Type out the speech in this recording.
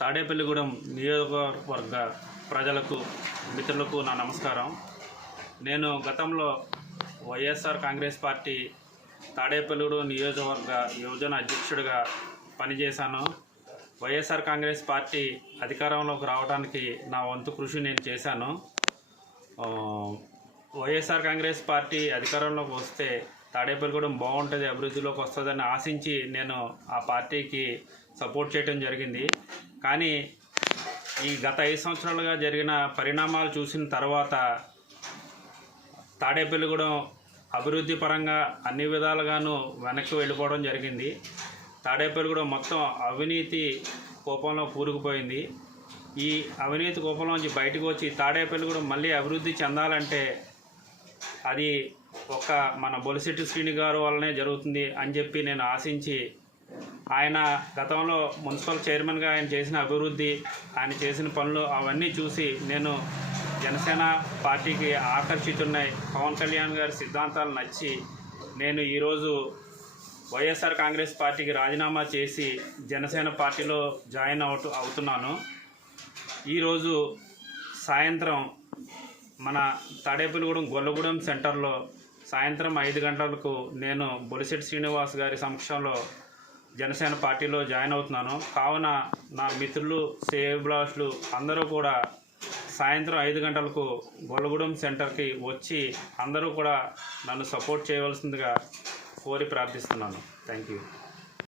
తాడేపల్లిగూడెం నియోజకవర్గ ప్రజలకు మిత్రులకు నా నమస్కారం. నేను గతంలో వైఎస్ఆర్ కాంగ్రెస్ పార్టీ తాడేపల్లిగూడెం నియోజకవర్గ యువజన అధ్యక్షుడిగా పనిచేశాను. వైఎస్ఆర్ కాంగ్రెస్ పార్టీ అధికారంలోకి రావడానికి నా వంతు కృషి నేను చేశాను. వైఎస్ఆర్ కాంగ్రెస్ పార్టీ అధికారంలోకి వస్తే తాడేపల్లిగూడెం బాగుంటుంది, అభివృద్ధిలోకి వస్తుందని ఆశించి నేను ఆ పార్టీకి సపోర్ట్ చేయడం జరిగింది. కానీ ఈ గత 5 సంవత్సరాలుగా జరిగిన పరిణామాలు చూసిన తర్వాత తాడేపల్లిగూడెం అభివృద్ధి పరంగా అన్ని విధాలుగాను వెనక్కి వెళ్ళిపోవడం జరిగింది. తాడేపల్లిగూడెం మొత్తం అవినీతి కోపంలో కూరుకుపోయింది. ఈ అవినీతి కోపంలోంచి బయటకు వచ్చి తాడేపల్లిగూడెం మళ్ళీ అభివృద్ధి చెందాలంటే అది మన బొలిశెట్టి శ్రీని గారు వల్లనే జరుగుతుంది అని చెప్పి నేను ఆశించి, ఆయన గతంలో మున్సిపల్ చైర్మన్గా ఆయన చేసిన అభివృద్ధి, ఆయన చేసిన పనులు అవన్నీ చూసి నేను జనసేన పార్టీకి ఆకర్షితున్నాయి. పవన్ కళ్యాణ్ గారి సిద్ధాంతాలు నచ్చి నేను ఈరోజు వైఎస్ఆర్ కాంగ్రెస్ పార్టీకి రాజీనామా చేసి జనసేన పార్టీలో జాయిన్ అవుతున్నాను. ఈరోజు సాయంత్రం మన తాడేపల్లిగూడెం గొల్లగూడెం సెంటర్లో సాయంత్రం 5 గంటలకు నేను బొలిశెట్టి శ్రీనివాస్ గారి సమక్షంలో జనసేన పార్టీలో జాయిన్ అవుతున్నాను. కావున నా మిత్రులు, శ్రేయోభిలాషులు అందరూ కూడా సాయంత్రం 5 గంటలకు గొల్లగూడెం సెంటర్కి వచ్చి అందరూ కూడా నన్ను సపోర్ట్ చేయవలసిందిగా కోరి ప్రార్థిస్తున్నాను. Thank you.